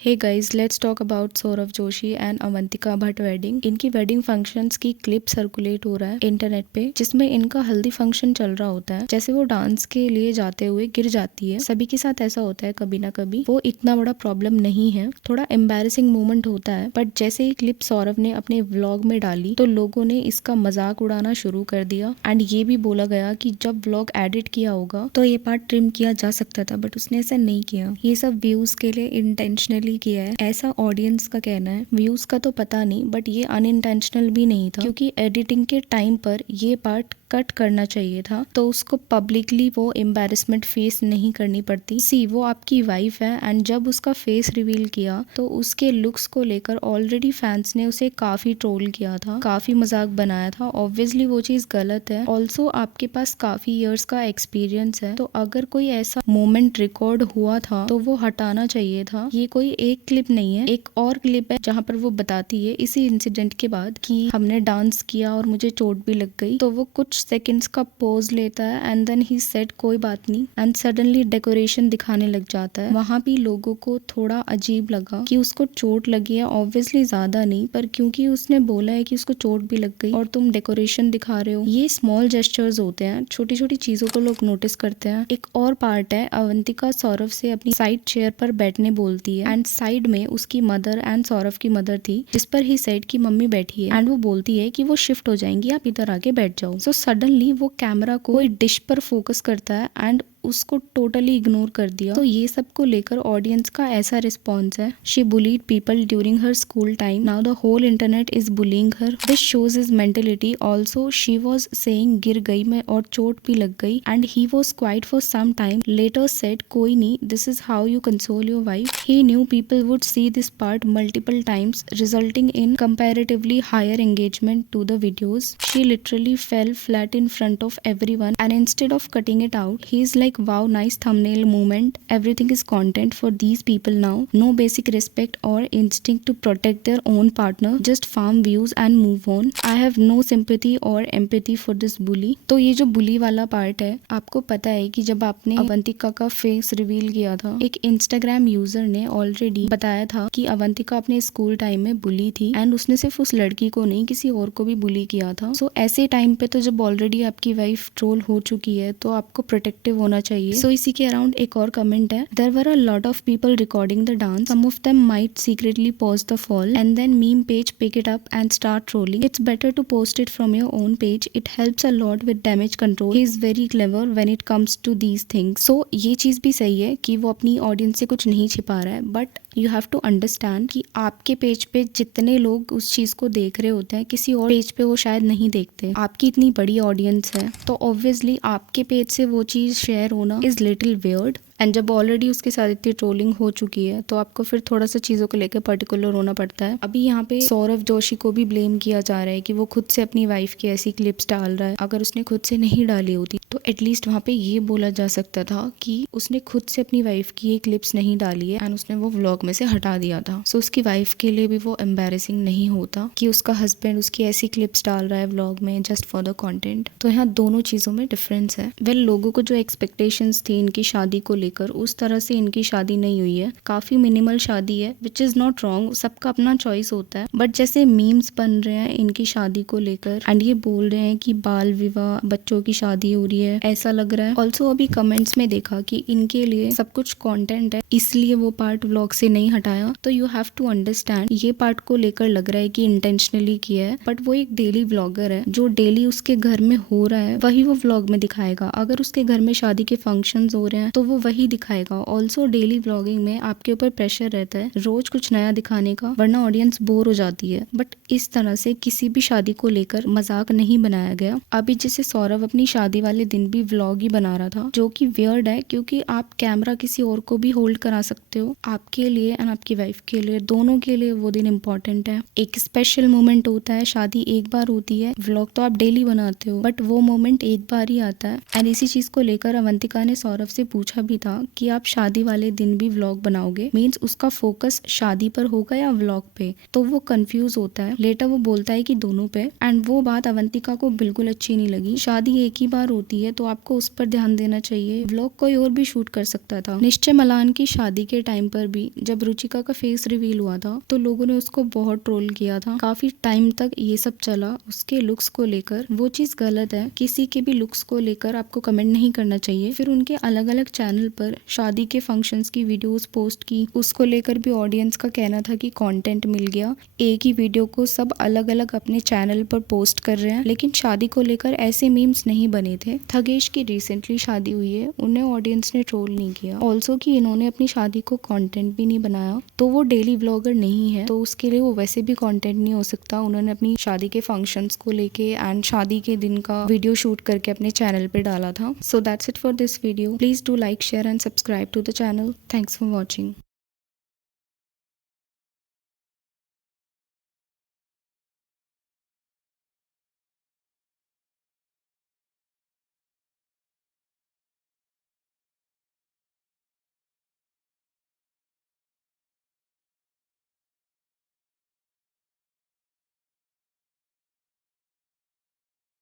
Hey guys, let's talk about Saurav Joshi and Avantika Bhatt wedding. इनकी wedding functions की clip circulate हो रहा है इंटरनेट पे, जिसमें इनका हल्दी फंक्शन चल रहा होता है। जैसे वो डांस के लिए जाते हुए गिर जाती है। सभी के साथ ऐसा होता है कभी ना कभी। वो इतना बड़ा प्रॉब्लम नहीं है, थोड़ा एम्बैरेसिंग मोमेंट होता है, बट जैसे ही क्लिप सौरव ने अपने व्लॉग में डाली तो लोगों ने इसका मजाक उड़ाना शुरू कर दिया। एंड ये भी बोला गया कि जब व्लॉग एडिट किया होगा तो ये पार्ट ट्रिम किया जा सकता था, बट उसने ऐसा नहीं किया। ये सब व्यूज के लिए इंटेंशनली किया है, ऐसा ऑडियंस का कहना है। व्यूज का तो पता नहीं, बट ये अनइंटेंशनल भी नहीं था, क्योंकि एडिटिंग के टाइम पर ये पार्ट कट करना चाहिए था, तो उसको पब्लिकली वो एम्बैरेसमेंट फेस नहीं करनी पड़ती। सी, वो आपकी वाइफ है एंड जब उसका फेस रिवील किया तो उसके लुक्स को लेकर ऑलरेडी फैंस ने उसे काफी ट्रोल किया था, काफी मजाक बनाया था। ऑब्वियसली वो चीज गलत है। ऑल्सो आपके पास काफी इयर्स का एक्सपीरियंस है, तो अगर कोई ऐसा मोमेंट रिकॉर्ड हुआ था तो वो हटाना चाहिए था। ये कोई एक क्लिप नहीं है, एक और क्लिप है जहाँ पर वो बताती है इसी इंसिडेंट के बाद कि हमने डांस किया और मुझे चोट भी लग गई। तो वो कुछ सेकंड्स का पोज लेता है एंड देन ही सेड कोई बात नहीं, एंड सडनली डेकोरेशन दिखाने लग जाता है। वहाँ भी लोगों को थोड़ा अजीब लगा कि उसको चोट लगी है, ऑब्वियसली ज्यादा नहीं, पर क्योंकि उसने बोला है कि उसको चोट भी लग गई और तुम डेकोरेशन दिखा रहे हो। ये स्मॉल जेस्चर्स होते हैं, छोटी छोटी चीजों को लोग नोटिस करते हैं। एक और पार्ट है, अवंतिका सौरव से अपनी साइड चेयर पर बैठने बोलती है एंड साइड में उसकी मदर एंड सौरव की मदर थी, जिस पर ही सेड की मम्मी बैठी है एंड वो बोलती है कि वो शिफ्ट हो जाएंगी, आप इधर आके बैठ जाओ। सो सडनली वो कैमरा को कोई डिश पर फोकस करता है एंड उसको टोटली इग्नोर कर दिया। तो ये सब को लेकर ऑडियंस का ऐसा रिस्पॉन्स है, she bullied people during her school time, now the whole internet is bullying her. This shows his mentality. Also she was saying गिर गई मैं और चोट भी लग गई, and he was quiet for some time, later said कोई नहीं, this is how you console your wife. He knew people would see this part multiple times, resulting in comparatively higher engagement to the videos. She literally fell flat in front of everyone, and instead of cutting it out, he's like, wow, nice thumbnail moment. Everything is content for these people now. No basic respect or instinct to protect their own partner. Just farm views and move on. I have no sympathy or empathy for this bully. तो ये जो बुली वाला part है, आपको पता है कि जब आपने अवंतिका का फेस रिवील किया था, एक इंस्टाग्राम यूजर ने ऑलरेडी बताया था कि अवंतिका अपने स्कूल टाइम में बुली थी एंड उसने सिर्फ उस लड़की को नहीं किसी और को भी बुली किया था। सो ऐसे टाइम पे तो जब ऑलरेडी आपकी वाइफ ट्रोल हो चुकी है तो आपको प्रोटेक्टिव होना चाहिए। सो इसी के अराउंड एक और कमेंट है, there were a lot of people recording the dance, some of them might secretly pause the fall and then meme page pick it up and start trolling. It's better to post it from your own page, it helps a lot with damage control. He is very clever when it comes to these things. सो ये चीज भी सही है कि वो अपनी audience से कुछ नहीं छिपा रहा है, but you have to understand कि आपके पेज पे जितने लोग उस चीज को देख रहे होते हैं, किसी और पेज पे वो शायद नहीं देखते। आपकी इतनी बड़ी ऑडियंस है तो ऑब्वियसली आपके पेज से वो चीज शेयर होना इज लिटिल वियर्ड। एंड जब ऑलरेडी उसके साथ इतनी ट्रोलिंग हो चुकी है तो आपको फिर थोड़ा सा चीजों को लेकर पर्टिकुलर होना पड़ता है। अभी यहाँ पे सौरव जोशी को भी ब्लेम किया जा रहा है कि वो खुद से अपनी वाइफ की ऐसी क्लिप्स डाल रहा है। अगर उसने खुद से नहीं डाली होती तो एटलीस्ट वहाँ पे ये बोला जा सकता था कि उसने खुद से अपनी वाइफ की ये क्लिप्स नहीं डाली है एंड उसने वो व्लॉग में से हटा दिया था। सो उसकी वाइफ के लिए भी वो एम्बैरेसिंग नहीं होता कि उसका हस्बैंड उसकी ऐसी क्लिप्स डाल रहा है व्लॉग में जस्ट फॉर द कंटेंट। तो यहाँ दोनों चीजों में डिफरेंस है। वेल, लोगों को जो एक्सपेक्टेशंस थी इनकी शादी को लेकर, उस तरह से इनकी शादी नहीं हुई है। काफी मिनिमल शादी है, विच इज नॉट रॉन्ग, सबका अपना चॉइस होता है। बट जैसे मीम्स बन रहे हैं इनकी शादी को लेकर एंड ये बोल रहे हैं कि बाल विवाह, बच्चों की शादी हो रही है, ऐसा लग रहा है। ऑल्सो अभी कमेंट्स में देखा कि इनके लिए सब कुछ कंटेंट है, इसलिए वो पार्ट व्लॉग से नहीं हटाया। तो यू हैव टू अंडरस्टैंड, ये पार्ट को लेकर लग रहा है कि इंटेंशनली किया है, बट वो एक डेली व्लॉगर है, जो डेली उसके घर में हो रहा है वही वो व्लॉग में दिखाएगा। अगर उसके घर में शादी के फंक्शंस हो रहे हैं तो वो वही दिखाएगा। ऑल्सो डेली व्लॉगिंग में आपके ऊपर प्रेशर रहता है रोज कुछ नया दिखाने का, वरना ऑडियंस बोर हो जाती है। बट इस तरह से किसी भी शादी को लेकर मजाक नहीं बनाया गया। अभी जैसे सौरव अपनी शादी वाले दिन भी व्लॉग ही बना रहा था, जो कि वियर्ड है, क्योंकि आप कैमरा किसी और को भी होल्ड करा सकते हो। आपके लिए एंड आपकी वाइफ के लिए, दोनों के लिए वो दिन इम्पोर्टेंट है। एक स्पेशल मोमेंट होता है, शादी एक बार होती है, व्लॉग तो आप डेली बनाते हो, बट वो मोमेंट एक बार ही आता है। एंड इसी चीज को लेकर अवंतिका ने सौरव से पूछा भी था था कि आप शादी वाले दिन भी व्लॉग बनाओगे, मीन्स उसका फोकस शादी पर होगा या व्लॉग पे, तो वो कंफ्यूज होता है। लेटर वो बोलता है कि दोनों पे, एंड वो बात अवंतिका को बिल्कुल अच्छी नहीं लगी। शादी एक ही बार होती है तो आपको उस पर ध्यान देना चाहिए, व्लॉग कोई और भी शूट कर सकता था। निश्चय मलान की शादी के टाइम पर भी जब रुचिका का फेस रिवील हुआ था तो लोगों ने उसको बहुत ट्रोल किया था, काफी टाइम तक ये सब चला उसके लुक्स को लेकर। वो चीज गलत है, किसी के भी लुक्स को लेकर आपको कमेंट नहीं करना चाहिए। फिर उनके अलग अलग चैनल पर शादी के फंक्शंस की वीडियोस पोस्ट की, उसको लेकर भी ऑडियंस का कहना था कि कंटेंट मिल गया। एक ही वीडियो को सब अलग अलग अपने चैनल पर पोस्ट कर रहे हैं, लेकिन शादी को लेकर ऐसे मीम्स नहीं बने थे। थगेश की रिसेंटली शादी हुई है, उन्हें ऑडियंस ने ट्रोल नहीं किया। ऑल्सो कि इन्होंने अपनी शादी को कंटेंट भी नहीं बनाया, तो वो डेली व्लॉगर नहीं है, तो उसके लिए वो वैसे भी कंटेंट नहीं हो सकता। उन्होंने अपनी शादी के फंक्शंस को लेके एंड शादी के दिन का वीडियो शूट करके अपने चैनल पे डाला था। So that's it for this video. Please do like, share and subscribe to the channel. Thanks for watching.